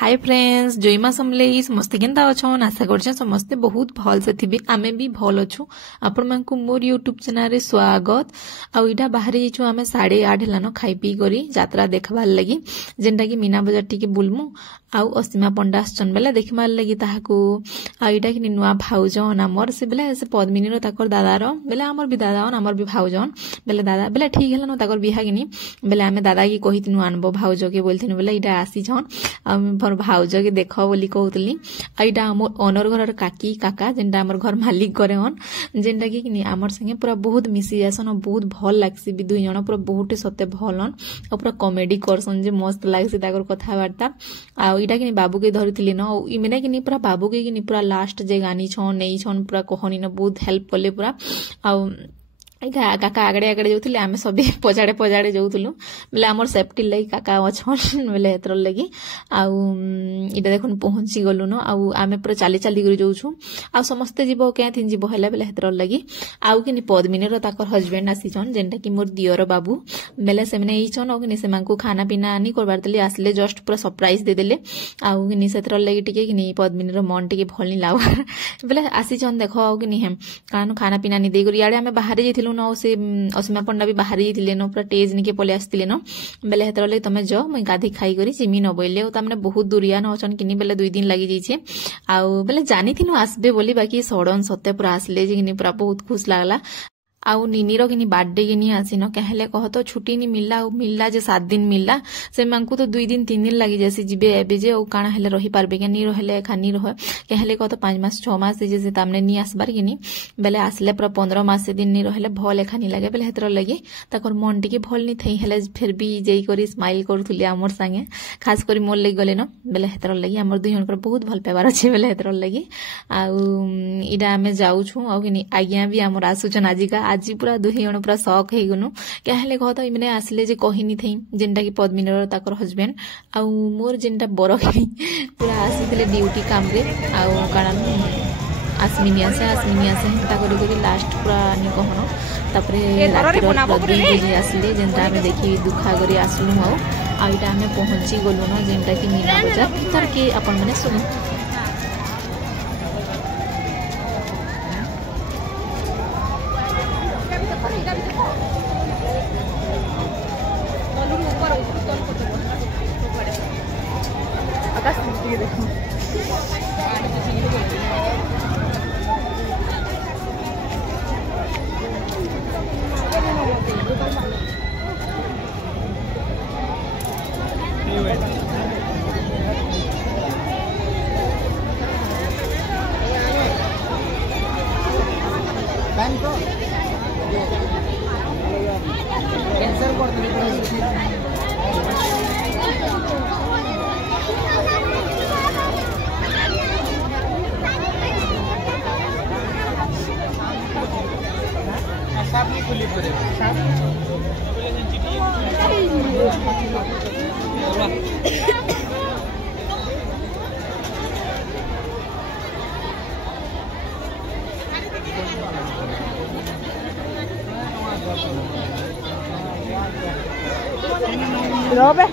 Hi friends, जयमा समले समस्ते केनता अछन। आशा करछन समस्ते बहुत भल से थिबे। आमे भी भल अछु। आपण मानकु मोर यूट्यूब चैनल रे स्वागत। आ इटा बाहर जेछु आमे 8:30 हेलानो खाई पी करी यात्रा देखबार लगी, जेनटा कि मीना बाजार टिके बुलमु आ असीमा पंडा आछन बेले देखबार लगी ताहाकू। आ इटा कि नुआ भाउजन हमर से बेले से पद्मिनी रो ताकर दादार बेले हमर भी दादावन हमर भी भाउजन बेले दादा बेले ठीक हेलानो ताकर बिहा किनी बेले आमे दादा की कहितिनु आनबो भाउज के बोलथिनु बेले इटा आसी छन आ भाउज के देख बोली कहतली। आईटा आमर ओनर घर काकी काका जेनटा आमर घर मालिक करे हन, जेनटा कि आमर संगे पूरा बहुत मिसी जासन और बहुत भल लागसी भी। दुई जण पूरा बहुत सते भल हन और पूरा कॉमेडी करसन जे मस्त लागसी ताकर कथाबार्ता। आ इटा कि बाबू के धरिथिले न इमेना कि पूरा बाबू के पूरा लास्ट जे गानी छन नै छन पूरा कहनी न बहुत हेल्प कले पूरा। आ काका आगड़े आगड़े जाऊले आम सब पजाड़े पजाड़े जाऊलु बेले आमर सेफ्टी लगी काका अच्छन बेले हेतर लगी आईटा देखुन पहुंची गलु न आम पूरा चाली चाली कर जाऊँ आ समस्ते जीव क्या थी जीव है बेले हेतर लगी आउ कि पद्मिनी ताकर हजबैंड आसीचन जेनटा कि मोर दियर बाबू बेले से मैंने कि से खाना पीना नहीं करबार देली आसले जस्ट पूरा सरप्राइज देदेले आउ कि से लगी टिके कि पद्मिनी मन टिके भल नहीं लाग बेले आसीचन देख आउ कि कारण खाना पीना नहीं देकर इे आम बाहर जाइलु न से असीमा पंडा भी बाहर जाइले न पूरा टेज निके पले आसतिले न बेले हेतर ले तमे जो मैं गाधी खाई करी जिमी न बोइले ओ तामने बहुत दूरिया न अछन किनी बेले 2 दिन लागि जाइछे आउ बेले जानी थिनु आसबे बोली बाकी सडन सत्य पूरा आसले जे किनी पूरा बहुत खुश लागला। आउ निनीर कि बार्थडे के नहीं आसीन कहले कह तो छुट्टी नहीं मिलला जे 7 दिन मिलला से मांकु तो 2 दिन 3 दिन लगी जैसे जीवे एबे जे ओ काना हेले रही पारबे के नहीं रहले खानी रह कहले कह तो 5 मास 6 मास जे से तामने नहीं आसबार कि बेले आसले पूरा 15 मास से दिन नहीं रहले भल एखा नहीं लगे बेले हेतर लगे ताकर मन टिके भल नहीं थई हेले फिर भी जेई करी स्माइल करथुली हमर संगे खास करी मोर लगी गले न बेले हेतर लगी हमर दुई जनकर बहुत भल पेबार अछि बेले हेतर लगी आउ इडा हमें जाऊ छु आ कि आज्ञा भी हमर आसुचन आजिका आज पूरा 2 जण पूरा शौक है गनु कहले कह तो इमने आसले जे कहिनी थई जेनटा कि पद्मिनी ताकर हस्बैंड आ मोर जेनटा बर पूरा आसीले ड्यूटी काम रे आ कारण आसमिनिया से हेता करी लास्ट पूरा नि कहनो तापरे रात 2 बजे आसले जेनटा हमें देखि दुखा करी आसलु आ इटा हमें पहुंची गलु न जेनटा कि मीना बाजार भीतर के अपन माने सुनु कैंसर खुली पड़े रोबे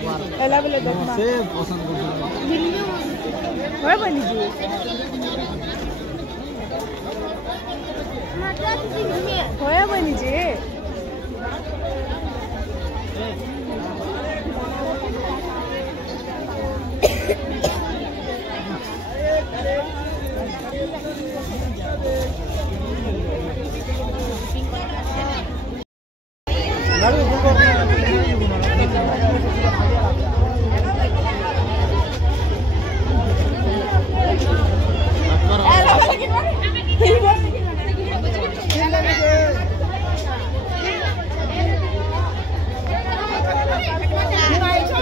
एला बेले देखना से पसंद होय बनी जी होय बनी जी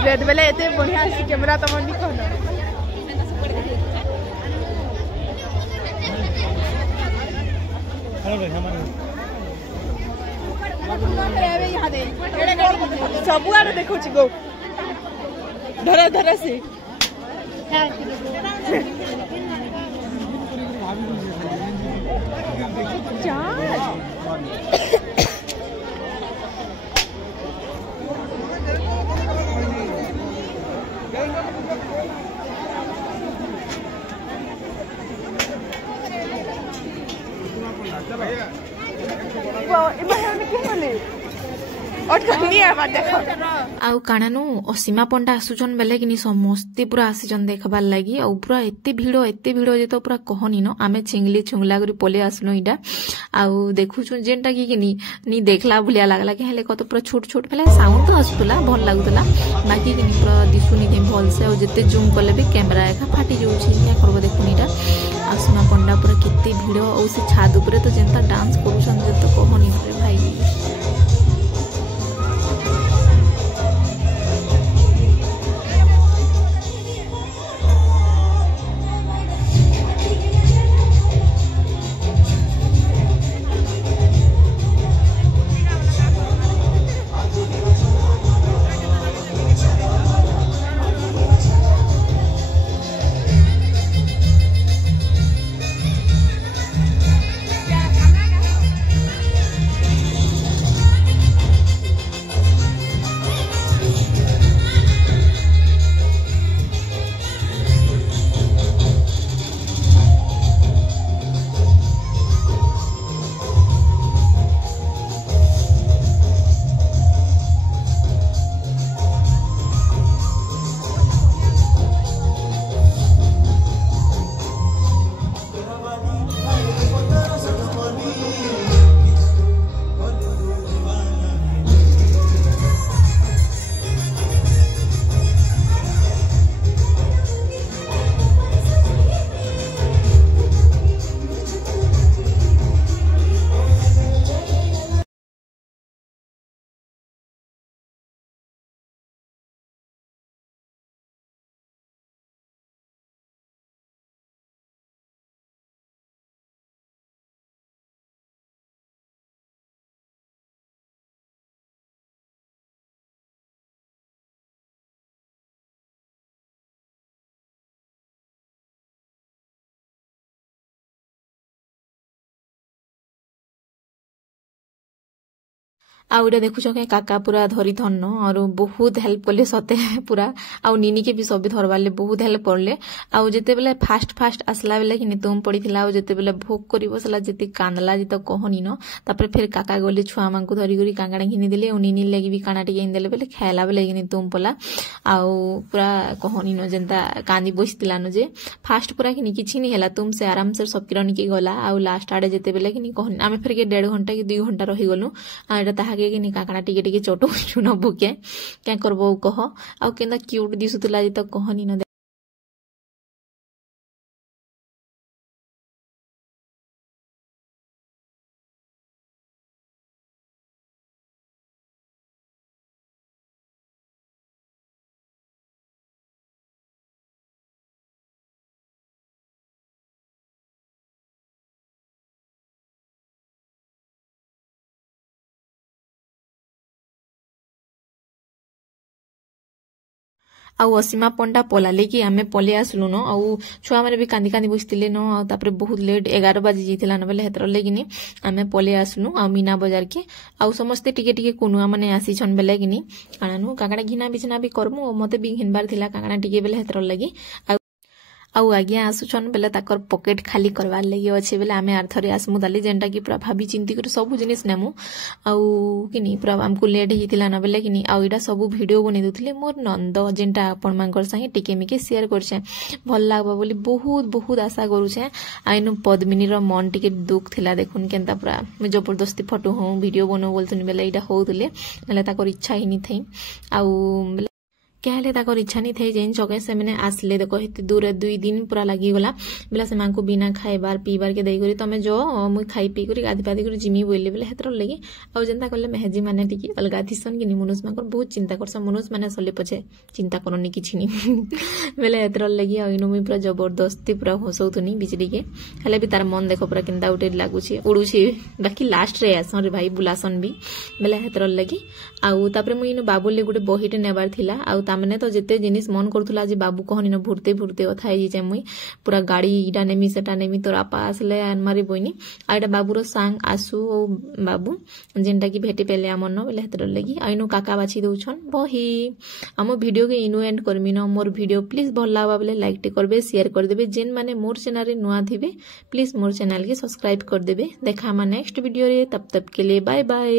रेड बेले एते बढ़िया से कैमरा तमन नि कहना हेलो भाई हमारे सब आड़ देखो छी गो धरे धरे से आउ काणानु असीमा पंडा आसुचन बेले कि समस्ते पूरा आसीचन देखबार लगी आ पूरा एते भिड़ जे तो पूरा कहनी न आमे चिंगली छुंगला करी पले आसनु इटा आउ देखुछु जेनटा कि नी देखला भलिया लागला कि हेले कत पूरा छोट छोट पहले साउंड तो आसुतला भल लागुतला बाकी कि पूरा दिसुनी थे भल से जेते जूम कले भी कैमरा एका फाटी जाउछि क्या करबो देखुनी इटा आसीमा पंडा पूरा केते भिड़ और से छाद ऊपर तो जेनता डांस करूछन जे तो कहनी रे भाई आउटा देखुछ के काका पूरा धरी थन और बहुत हेल्प कले सते पूरा आउ नीनी के भी सब धरवाले बहुत हेल्प करले आउ जेते बेले फास्ट आसला बेले कि तुम पड़ीथिला आउ जेते बेले भोग करी बसला जेते कांदला जेते कहनी न तापर फिर काका गले छुआ मांको धरी करी कांगड़ा घिनी देले ओ नीनी लगी भी काना टिके देले बेले खाइला बेले कि तुम पला आउ पूरा कहनी न जेंता कांदी बसतिला न जे फास्ट पूरा कि किछि नि हैला तुम से आराम से सब किरण के गला आउ लास्ट आडे जेते बेले कि कहनी आमे फिर के 1.5 घंटा कि 2 घंटा रही गलु आ एटा ताहाके कि काकड़ा टिके टिके चोटो चुन बुके क्या करबो कह आउ केंदा क्यूट दिसुतला जे त कहनी न आउ असीमा पंडा पलाले कि आमे पले आसलु न आउ छुआ मारे भी कांदी कांदी बसतिले न आ तापर बहुत लेट 11 बजे जितिला न बेले हेतर लेगिनी आमे पले आसलु आ मीना बाजार के आउ समस्ते टिके टिके कुनुआ माने आसी छन बेले गिनी कानानु काकड़ा घिना बिछना भी करमु मते भी घिनबार थिला काकड़ा टिके बेले हेतर लगी आउ आज्ञा आसुछन बेले ताकर पॉकेट खाली करवार लगी अच्छे बेले आमे आरथरे आसमु दाली जेंटा कि पूरा भाभी चिंती कर सब जिनिस नेमु आउ किनी पूरा हमको लेट हितिला न बेले किनी आउ इडा सब वीडियो बने दुथले मोर नंद जेंटा आपण मांकर साही टिके मिके शेयर करछे भल लागबा बोली बहुत आशा करूछे आइनु पद्मिनी रो मन टिके दुख थिला देखुन केनता पूरा जबरदस्ती फोटो हो वीडियो बनो बोलतुन बेले इडा होउतले नले ताकर इच्छा ही नि थई आउ क्या ताकर इच्छा नहीं थे जेन चौके से मैंने आसले देखो हेते दूर 2 दिन पूरा लगी गला बेला से मांको बिना खाइबार पीबार के देई करी तमे जो मुई खाई पी करी गाधी पादी करी जिमी बोले बेले हेतर लगी आ जेंता करले मेहजी माने टिकी अलगा थिसन कि मनुष्य मांकर बहुत चिंता करस मनुष्य माने सले पछे चिंता करनी किछि नी बेले हेतर लगी आ इनु मुई पूरा जबरदस्ती पूरा हसौथुनी बिजली के हले भी तार मन देखो पूरा किंदा उठे लागुछि उडुछि बाकी लास्ट रे आसन रे भाई बुलासन भी बेले हेतर लगी आउ तापरे मुई इनु बाबुले गुटे बहिटे नेबार थिला आउ तामने तो जिते जिनिस मन करूला जे बाबू कहनी न भुरते भुरते अथा जे मुई पूरा गाड़ी इटा नेमी सेटा नेमी तोर आपा आसले आनमारी बोइनी आ एटा बाबूर सांग आसु ओ बाबू जेनटा कि भेटे पेले आमन बेले हेतर लगी आइनो काका बाछी दउछन बही आम वीडियो के इनु एंड करमी न मोर वीडियो प्लीज भल लागबा बेले लाइक टे करबे शेयर कर देबे जेन माने मोर चैनल रे नुआ थिबे प्लीज मोर चैनल के सब्सक्राइब कर देबे देखा मा नेक्स्ट वीडियो रे तब तक के लिए बाय बाय।